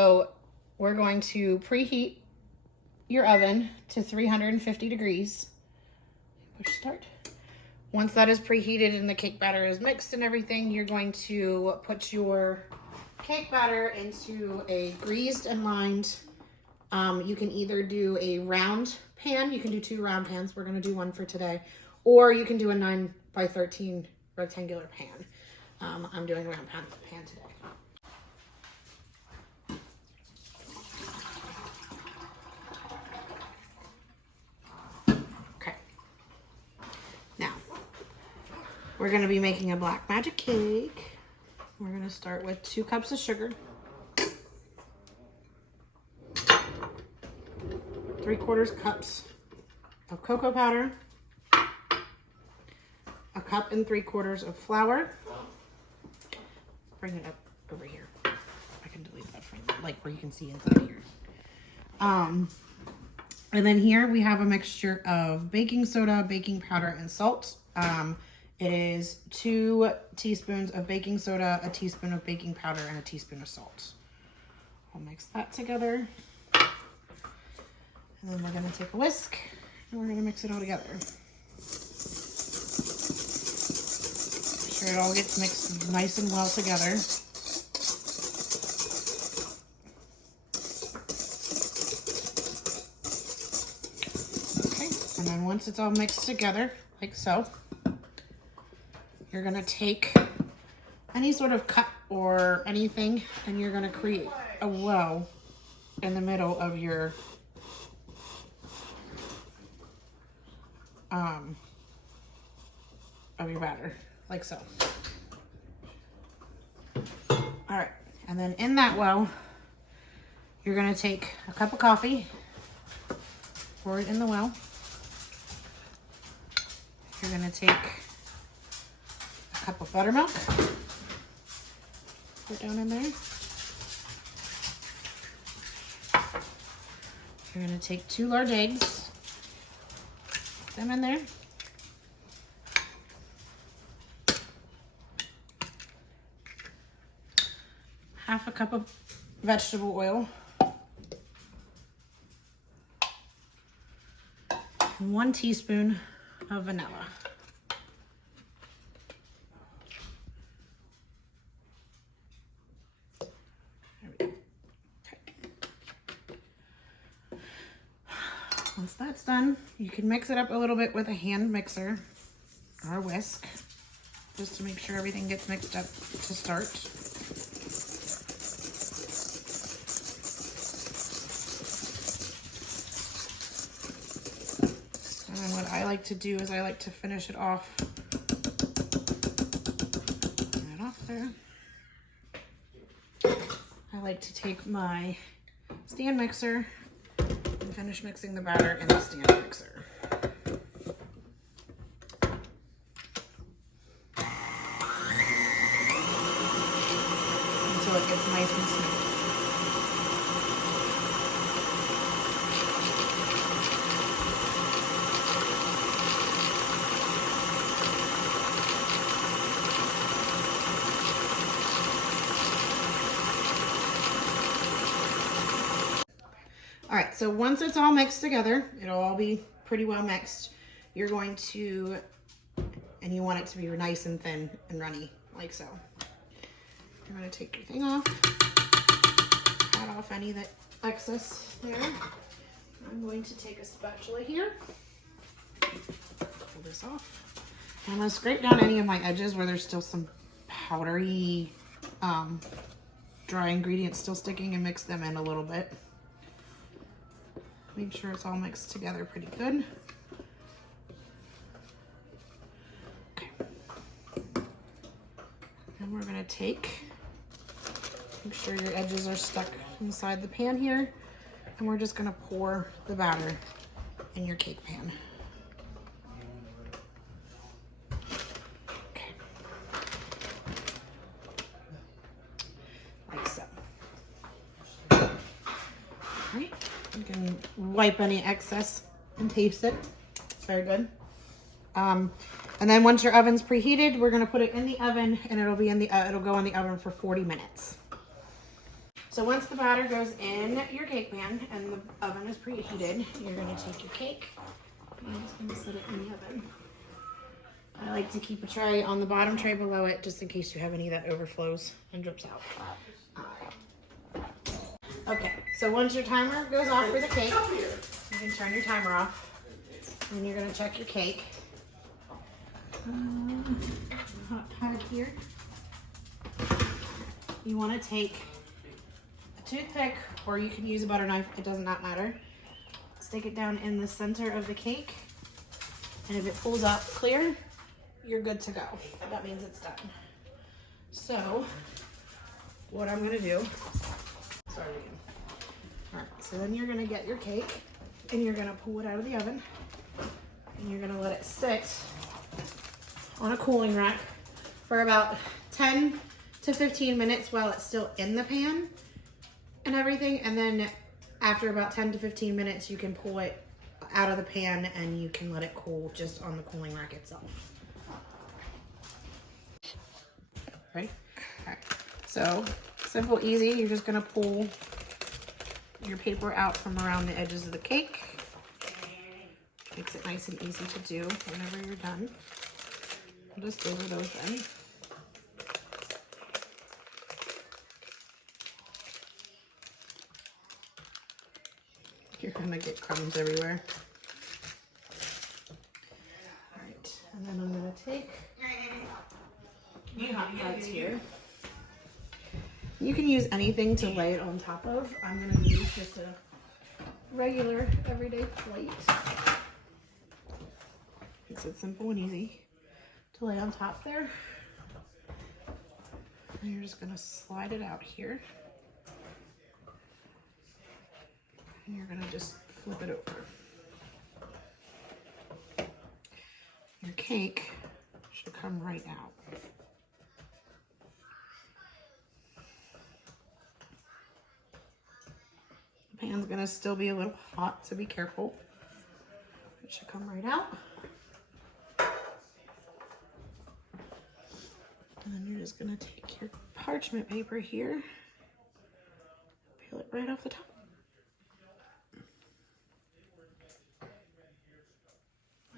So we're going to preheat your oven to 350 degrees. Push start. Once that is preheated and the cake batter is mixed and everything, you're going to put your cake batter into a greased and lined, you can either do a round pan, you can do 2 round pans, we're going to do one for today, or you can do a 9 by 13 rectangular pan. I'm doing a round pan today. Okay. Now, we're going to be making a black magic cake. We're going to start with 2 cups of sugar, 3/4 cups of cocoa powder, 1 cup and 3/4 of flour. Bring it up over here. I can delete that from like where you can see inside here. And then here we have a mixture of baking soda, baking powder, and salt. It is 2 teaspoons of baking soda, a teaspoon of baking powder, and a teaspoon of salt. I'll mix that together. And then we're going to take a whisk and we're going to mix it all together. Make sure it all gets mixed nice and well together. Okay, and then once it's all mixed together, like so, you're going to take any sort of cup or anything and you're going to create a well in the middle of your batter, like so. All right, and then in that well, you're gonna take a cup of coffee, pour it in the well. You're gonna take a cup of buttermilk, put it down in there. You're gonna take 2 large eggs, put them in there. Half a cup of vegetable oil, and 1 teaspoon of vanilla. There we go. Okay. Once that's done, you can mix it up a little bit with a hand mixer or a whisk, just to make sure everything gets mixed up to start. And what I like to do is I like to finish it off. Get that off there. I like to take my stand mixer and finish mixing the batter in the stand mixer. Until it gets nice and smooth. All right, so once it's all mixed together, it'll all be pretty well mixed. You're going to, and you want it to be nice and thin and runny, like so. You're gonna take your thing off, cut off any of the excess there. I'm going to take a spatula here, pull this off. And I'm gonna scrape down any of my edges where there's still some powdery, dry ingredients still sticking and mix them in a little bit. Make sure it's all mixed together pretty good. Okay. And we're gonna make sure your edges are stuck inside the pan here, and we're just gonna pour the batter in your cake pan. Okay. Like so. All right. You can wipe any excess and taste it. It's very good. And then once your oven's preheated, we're gonna put it in the oven, and it'll go in the oven for 40 minutes. So once the batter goes in your cake pan and the oven is preheated, you're gonna take your cake and I'm just gonna set it in the oven. I like to keep a tray on the bottom tray below it just in case you have any that overflows and drips out. Okay, so once your timer goes off for the cake, you can turn your timer off and you're gonna check your cake. Hot pad here. You wanna take a toothpick or you can use a butter knife, it does not matter. Stick it down in the center of the cake and if it pulls out clear, you're good to go. That means it's done. So, what I'm gonna do, sorry again. All right, so then you're gonna get your cake and you're gonna pull it out of the oven and you're gonna let it sit on a cooling rack for about 10 to 15 minutes while it's still in the pan and everything. And then after about 10 to 15 minutes, you can pull it out of the pan and you can let it cool just on the cooling rack itself. Ready? All right, so simple, easy. You're just gonna pull your paper out from around the edges of the cake. Makes it nice and easy to do whenever you're done. I'll just over those then. You're gonna get crumbs everywhere. All right, and then I'm gonna take my hot pads here. You can use anything to lay it on top of. I'm gonna use just a regular everyday plate. Makes it simple and easy to lay on top there. And you're just gonna slide it out here. And you're gonna just flip it over. Your cake should come right out. The pan's gonna still be a little hot, so be careful. It should come right out. And then you're just gonna take your parchment paper here, peel it right off the top.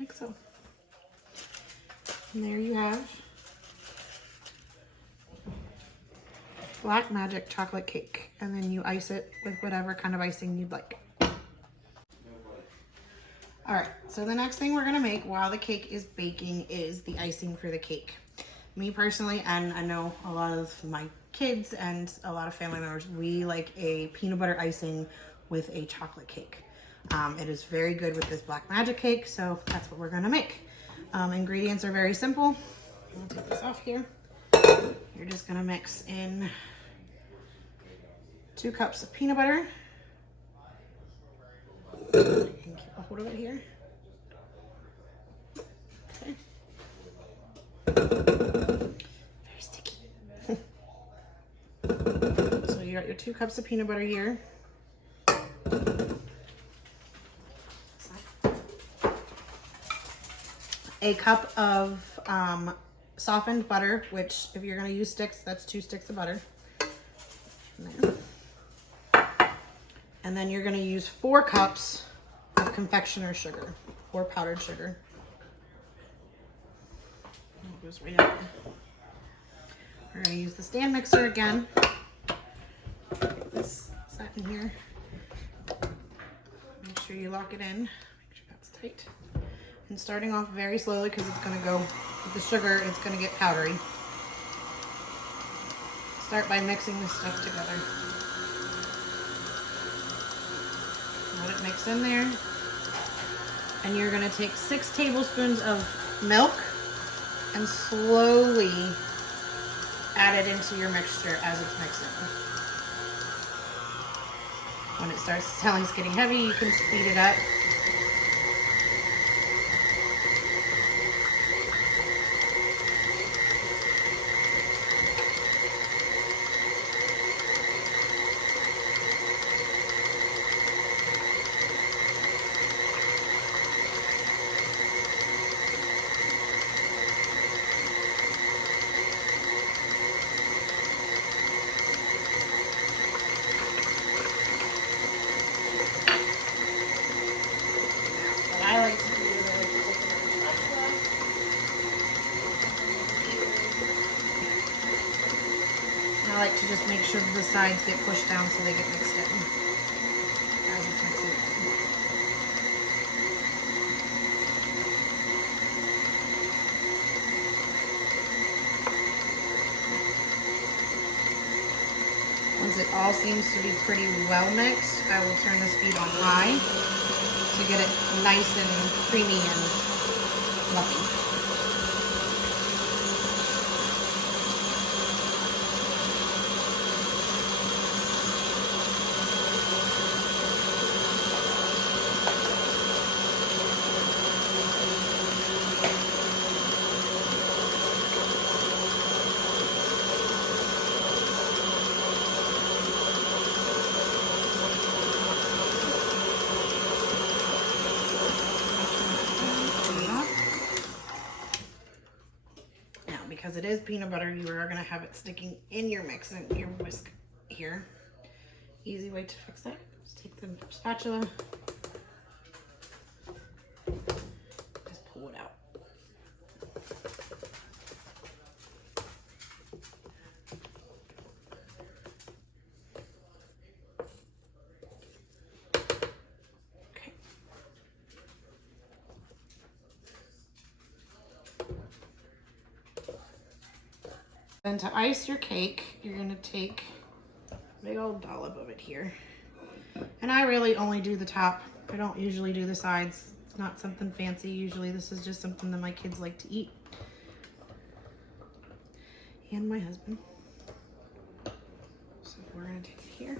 Like so. And there you have Black Magic chocolate cake. And then you ice it with whatever kind of icing you'd like. All right, so the next thing we're gonna make while the cake is baking is the icing for the cake. Me personally, and I know a lot of my kids and a lot of family members, we like a peanut butter icing with a chocolate cake. It is very good with this Black Magic cake, so that's what we're gonna make. Ingredients are very simple. I'll take this off here. You're just gonna mix in 2 cups of peanut butter. You can keep a hold of it here. Okay. Very sticky. So you got your 2 cups of peanut butter here. A cup of softened butter, which if you're gonna use sticks, that's 2 sticks of butter. And then you're gonna use 4 cups of confectioner sugar or powdered sugar. It goes right out. We're gonna use the stand mixer again. Get this set in here. Make sure you lock it in. Make sure that's tight. And starting off very slowly because it's gonna go with the sugar, it's gonna get powdery. Start by mixing this stuff together. Let it mix in there. And you're gonna take 6 tablespoons of milk and slowly add it into your mixture as it's mixing. When it starts to sound like it's getting heavy, you can speed it up. just make sure that the sides get pushed down so they get mixed in. As it's mixing in. Once it all seems to be pretty well mixed, I will turn the speed on high to get it nice and creamy and fluffy. Because it is peanut butter, you are going to have it sticking in your mix and your whisk here. Easy way to fix that. Just take the spatula, just pull it out. Okay. Then to ice your cake, you're gonna take a big old dollop of it here. And I really only do the top. I don't usually do the sides. It's not something fancy. Usually this is just something that my kids like to eat. And my husband. So we're gonna take it here.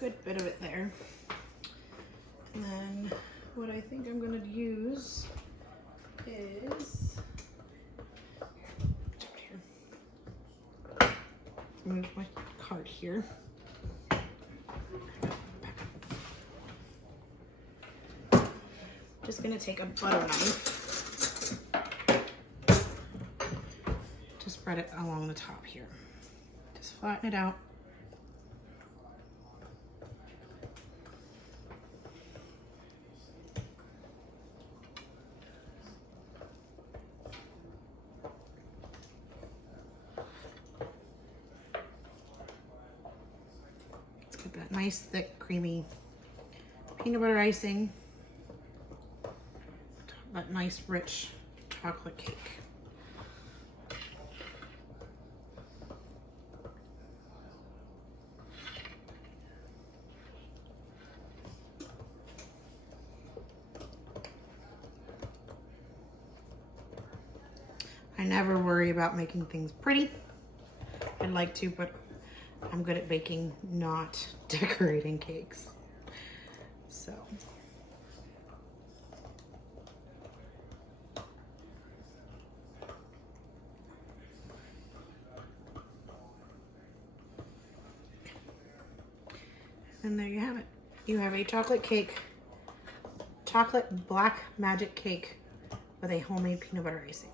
Good bit of it there. And then what I think I'm going to use is, move my card here. Just going to take a butter knife to spread it along the top here. Just flatten it out. That nice thick creamy peanut butter icing, that nice rich chocolate cake. I never worry about making things pretty. I'd like to, but I'm good at baking, not decorating cakes. So. And there you have it. You have a chocolate cake, chocolate black magic cake with a homemade peanut butter icing.